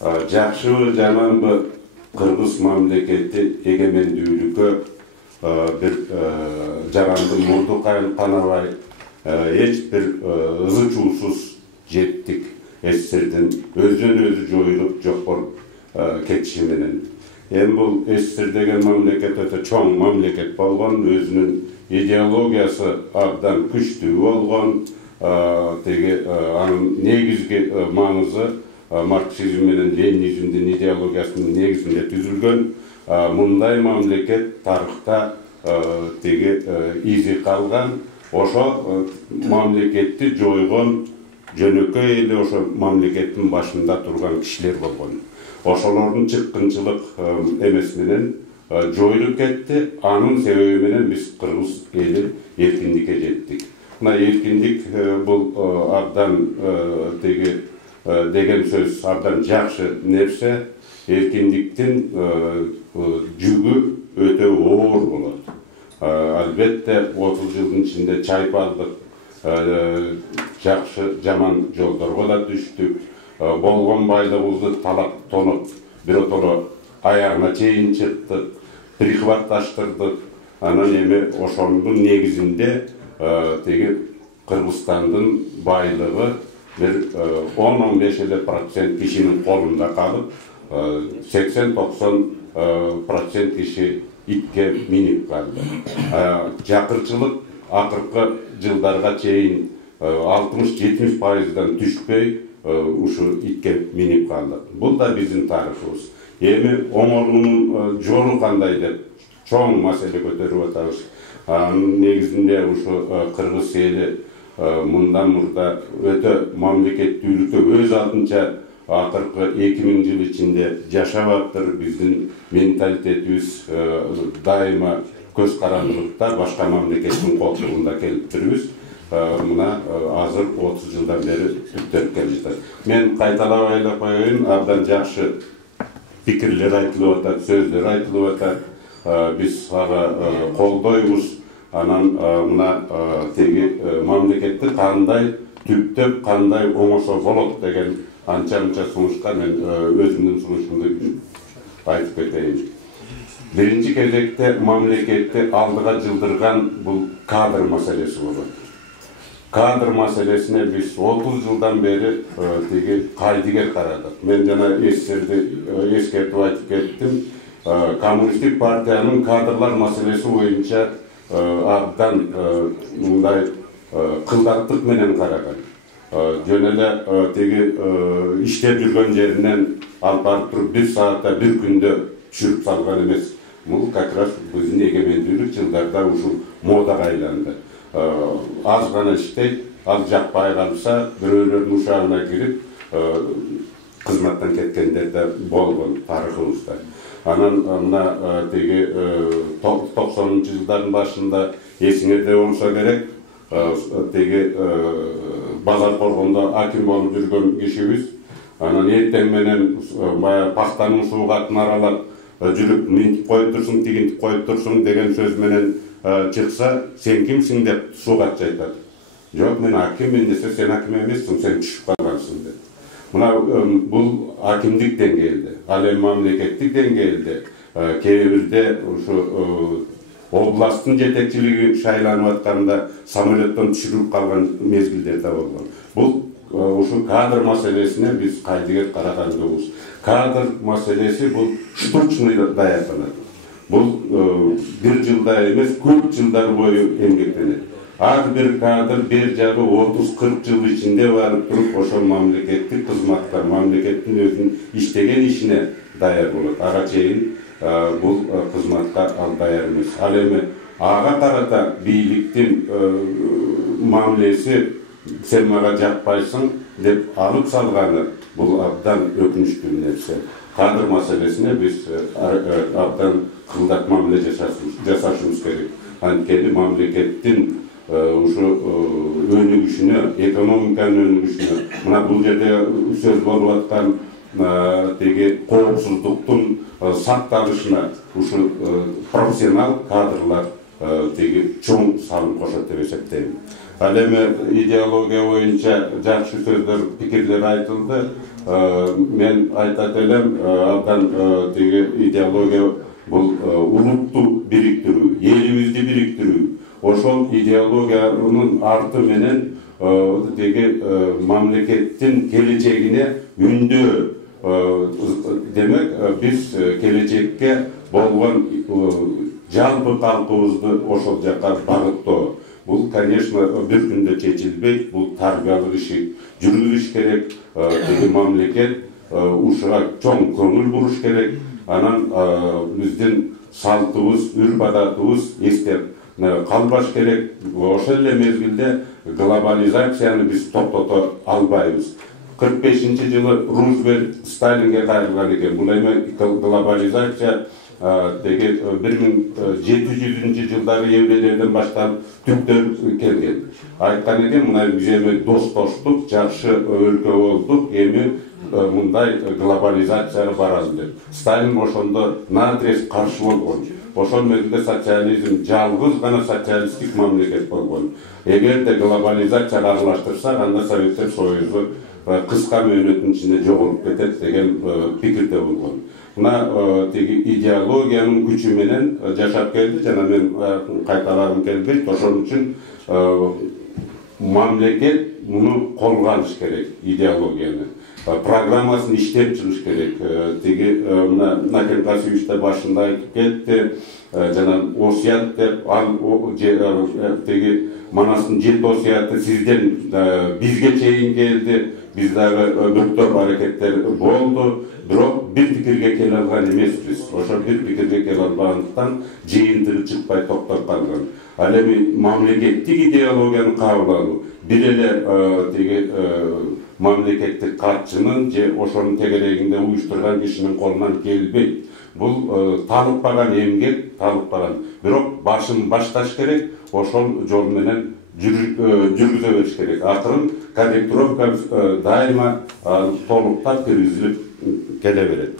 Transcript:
Жакшыбы жаманбы Кыргыз мамлекети эгемендүүлүккө бир жаранды мурду канабай эч бир ызы чуусуз жеттик. СССРдин өзүнөн өзү жоюлуп жок болуп кетиши менен. Эми бул СССР деген мамлекет өтө чоң мамлекет болгон, өзүнүн идеологиясы абдан күчтүү болгон, анын негизги маңызы марксизм менен ленинизмдин идеологиясынын негизинде түзүлгөн. Мындай мамлекет тарыхта изи калган. Ошо мамлекетти жойгон жөнөкөй эле ошо мамлекеттин башында турган кишилер болгон. Ошолордун чыккынчылык эмес менен жоюлуп кетти. Анын себеби менен биз кыргыз эли эркиндикке жеттик. Мына эркиндик бул абдан деген сөз абдан жакшы нерсе. Эркиндиктин жүгү өтө оор болот. Албетте 30 жылдын ичинде чайпалдык, жакшы жаман жолдорго да түштүк. Болгон байлыгыбызды талап тонуп, биротоло аягына чейин чыктык, прихватташтырдык. Анан эми ошонун негизинде Кыргызстандын байлыгы бир 10-15 эле процент кишинин колунда калып, 80-90% киши итке минип калды. Жакырчылык акыркы жылдарга чейин 60-70%дан түшпөй ушу итке минип калды. Бул да биздин тарыхыбыз. Эми оңорунун жолу кандай деп чоң маселе көтөрүп атабыз. Негизинде ушу кыргыз эли мындан мурда өтө мамлекеттүүлүктө өз алдынча акыркы 2000 жыл ичинде жашап аптыр. Биздин менталитетибиз дайыма көз карандылыкта башка мамлекеттин колтугунда келип турбуз. Мына азыр 30 жылдан бери түптөп келе жатат. Мен кайталабай эле коеюн, абдан жакшы пикирлер айтылып атат, сөздөр айтылып атат. Биз ага колдойбуз. Анан мына мамлекетти кандай түптөп, кандай оңошо болот деген анча-мынча сунушка мен өзүмдүн сунушумду айтып кетейин. Биринчи кезекте мамлекетти алдыга жылдырган бул кадр маселеси болот. Кадр маселесине биз 30 жылдан бери кайдыгер карадык. Мен жана СССРди эскертип айтып кеттим. Коммунисттик партиянын кадрлар маселеси боюнча абдан мындай кылдаттык менен караган. Жөн эле иштеп жүргөн жеринен алып барып туруп 1 саатта 1 күндө түшүрүп салган эмес. Бул как раз биздин эгемендүүлүк жылдарда ушул модага айланды. Аз гана иштейт, ал жакпай калса бирөөлөрдүн ушагына кирип кызматтан кеткендер да болгон тарыхыбызда. Анан мына 90-жылдардын башында эсиңерде болсо керек, базар коргондо аким болуп жүргөн кишибиз. Анан эртең менен пахтанын суугатын аралап жүрүп минтип коюп турсуң, тигинтип коюп турсуң деген сөз менен чыкса, сен кимсиң деп суугатчы айтат. Жок, мен акиммин десе, сен аким эмессиң, сен түшүп калгансың деп. Мына бул акимдик деңгээлде, ал эми мамлекеттик деңгээлде, кээ бирде ушу областтын жетекчилиги шайланып атканда самолеттон түшүрүлүп калган мезгилдер да болгон. Бул ушу кадр маселесине биз кайдыгер карагандыбыз. Кадр маселеси бул штучный даярданат. Бул бир жылда эмес, көп жылдар бою эмгектенет. Ар бир кадр бир жагы 30-40 жыл ичинде барып туруп ошол мамлекеттик кызматкар, мамлекеттин өзүнүн иштеген ишине даяр болот. Ага чейин бул кызматка ал даяр эмес. Ал эми ага карата бийликтин мамилеси сен мага жакпайсың деп алып салганы бул абдан өкүнүчтүү нерсе. Кадр маселесине биз абдан кылдат мамиле жасашыбыз керек. Анткени мамлекеттин ушу өнүгүшүнө, экономиканын өнүгүшүнө, мына бул жерде сөз болуп аткан коопсуздуктун сакталышына ушу профессионал кадрлар чоң салым кошот деп эсептейм. Ал эми идеология боюнча жакшы сөздөр, пикирлер айтылды. мен айтат элем, абдан тиги идеология бул улутту бириктирүү, элибизди бириктирүү. Ошол идеологиянын арты менен тиги мамлекеттин келечегине үндөө. Демек, биз келечекке болгон жалпы калкыбызды ошол жака багыттоо. Бул, конечно, бир күндө чечилбейт, бул тарбиялык иши жүргүзүш керек, тиги мамлекет ушуга чоң көңүл буруш керек. Анан биздин салтыбыз, үрп-адатыбыз эстеп калбаш керек. Ошол эле мезгилде глобализацияны биз токтото албайбыз. 45-жылы Рузвельт Сталинге кайрылган экен. Бул эми глобализация деги 1700-жылдары еврейлерден баштап түрктөр келген. Айткан экен, мына биз эми достоштук, жакшы өлкө болдук, эми мындай глобализацияга баралы деп. Сталин ошондо наотрез каршы болгон. Ошол мезгилде социализм жалгыз гана социалисттик мамлекет болгон. Эгерде глобализацияга аралаштырсак, анда Советтер Союзу кыска мөөнөттүн ичинде жоголуп кетет деген пикирде болгон. Мына тиги идеологиянын күчү менен жашап келди, жана мен кайталарым келбейт. Ошон үчүн мамлекет муну колго алыш керек, идеологияны. Программасын иштеп чыгыш керек. Тиги мына Накен Касиевич да башында айтып кетти, жана осуят деп, тиги Манастын 7 осуяты сизден бизге чейин келди. Биз дагы көптөп аракеттер болду, бирок бир пикирге келе алган эмеспиз. Ошо бир пикирге келе албагандыктан жыйынтыгы чыкпай токтоп калган. Ал эми мамлекеттик идеологияны кабыл алуу, бир эле тиги мамлекеттик катчынын же ошонун тегерегинде уюштурган кишинин колунан келбейт. Бул талыкпаган эмгек, талыкпаган. Бирок башын башташ керек, ошол жол менен жүргүзө бериш керек. Акырын корректировка дайыма толуктап киргизилип келе берет.